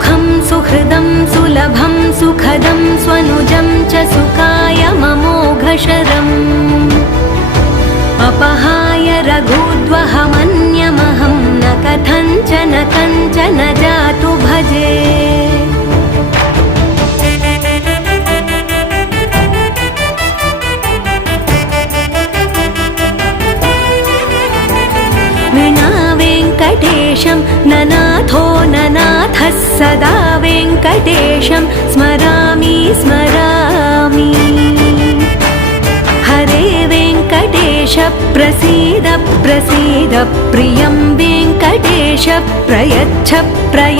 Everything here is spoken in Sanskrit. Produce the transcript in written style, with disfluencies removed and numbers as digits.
सुखं सुहृदं सुलभं सुखदं स्वनुजं च सुखाय ममोघशरम् अपहाय रघुद्वहमन्यमहं न कथञ्चन कञ्चन जातु भजे। विना वेङ्कटेशं ननाथो ननाथः सदा वेङ्कटेशं स्मरामि स्मरामि। हरे वेङ्कटेश प्रसीद प्रसीद प्रियं वेङ्कटेश प्रयच्छ प्रयच्छ।